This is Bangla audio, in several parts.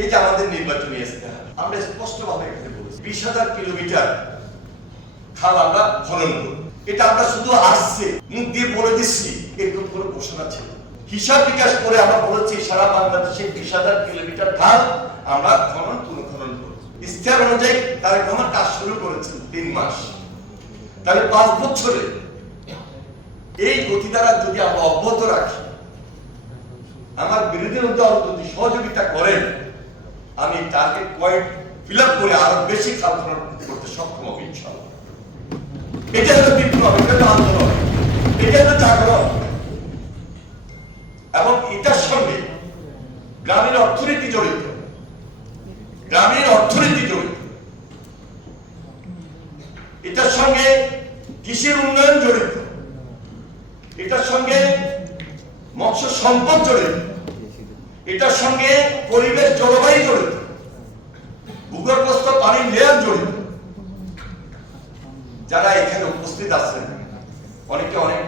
এই যে আমাদের নির্বাচনী ইস্তেহার, আমরা স্পষ্টভাবে এখানে বলেছি 20,000 কিলোমিটার খাল আমরা খনন করব। এটা আমরা শুধু আসছে মুখ দিয়ে বলে দিচ্ছি, এরকম কোনো ঘোষণা ছিল। হিসাব বিকাশ করে আমরা বলেছি সারা বাংলাদেশে 20,000 কিলোমিটার খাল আমরা পুনঃখনন করব। ইস্তেহার অনুযায়ী তারেক রহমান কাজ শুরু করেছেন 3 মাস, তাহলে 5 বছরে এই গতি দ্বারা যদি আমরা অব্যাহত রাখি, আমার বিরোধী দল যদি সহযোগিতা করেন, আমি টার্গেট পয়েন্ট ফিল আপ করে আরো বেশি খাল খনন করতে সক্ষম হব ইনশাআল্লাহ। এটা হলো বিপ্লব, এটা হলো আন্দোলন, এটা হলো জাগরণ। এবং এটার সঙ্গে গ্রামীণ অর্থনীতি জড়িত, এটার সঙ্গে কৃষির উন্নয়ন জড়িত, এটার সঙ্গে মৎস্য সম্পদ জড়িত, এটার সঙ্গে পরিবেশ জলবায়ু জড়িত, ভূগর্ভস্থ পানির লেয়ার জড়িত। যারা এখানে উপস্থিত আছেন অনেকে অনেক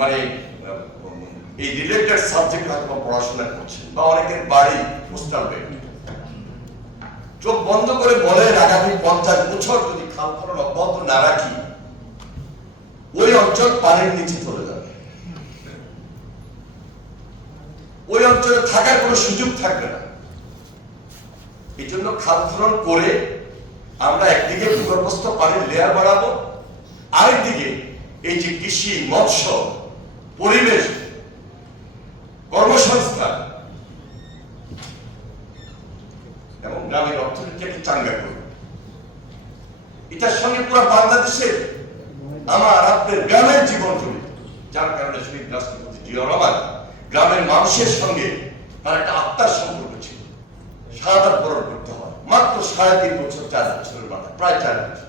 মানে এই রিলেটেড সাবজেক্ট হয়তো পড়াশোনা করছেন, বা অনেকের বাড়ি কোস্টাল বেল্ট। চোখ বন্ধ করে বলেন আগামী 50 বছর যদি খাল খনন অব্যাহত না রাখি, ওই অঞ্চল পানির নিচে চলে যাবে, ওই অঞ্চলে থাকার কোনো সুযোগ থাকবে না। এই জন্য খাল খনন করে আমরা একদিকে ভূগর্ভস্থ পানির লেয়ার বাড়াবো, আরেকদিকে এই যে কৃষি, মৎস্য, পরিবেশ, কর্মসংস্থান এবং গ্রামের অর্থনীতিকে চাঙ্গা করব। এটার সঙ্গে পুরো বাংলাদেশের আমার আপনার গ্রামের জীবন জড়িত, যার কারণে শহীদ রাষ্ট্রপতি জিয়াউর রহমান গ্রামের মানুষের সঙ্গে তার একটা আত্মার সম্পর্ক ছিল। শাহাদাত বরণ করতে হয় মাত্র 3.5 বছর, 4 বছরের মাথায়, প্রায় 4 বছর।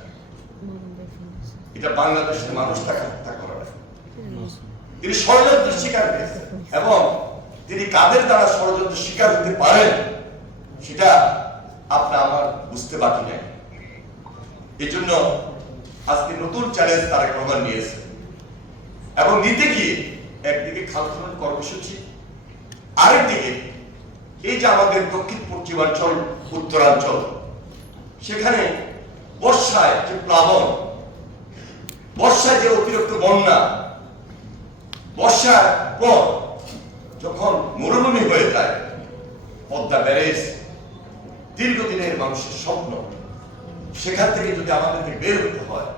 এটা বাংলাদেশের মানুষ তাকে হত্যা করা না। তিনি ষড়যন্ত্রের শিকার হয়েছেন, এবং তিনি কাদের দ্বারা ষড়যন্ত্রের শিকার হতে পারেন সেটা আপনি আমার বুঝতে বাকি নেই। এই জন্য আজকে নতুন চ্যালেঞ্জ তারেক রহমান নিয়েছে, এবং নিতে গিয়ে একদিকে খাল খনন কর্মসূচি, আরেকদিকে এই যে আমাদের দক্ষিণ পশ্চিমাঞ্চল, উত্তরাঞ্চল, সেখানে বর্ষায় যে প্লাবন, বর্ষায় যে অতিরিক্ত বন্যা, বর্ষার পর যখন মরুভূমি হয়ে যায়, পদ্মা ব্যারেজ দীর্ঘদিনের মানুষের স্বপ্ন, সেখান থেকে যদি আমাদেরকে বের হতে হয়,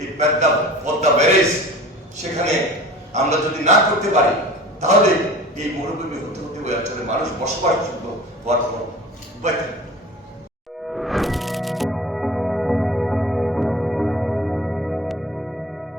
এই পদ্মা ব্যারেজ সেখানে আমরা যদি না করতে পারি, তাহলে এই মরুভূমি হতে হতে ওই অঞ্চলে মানুষ বসবাস যোগ্য হওয়ার কোনো উপায় থাকবে।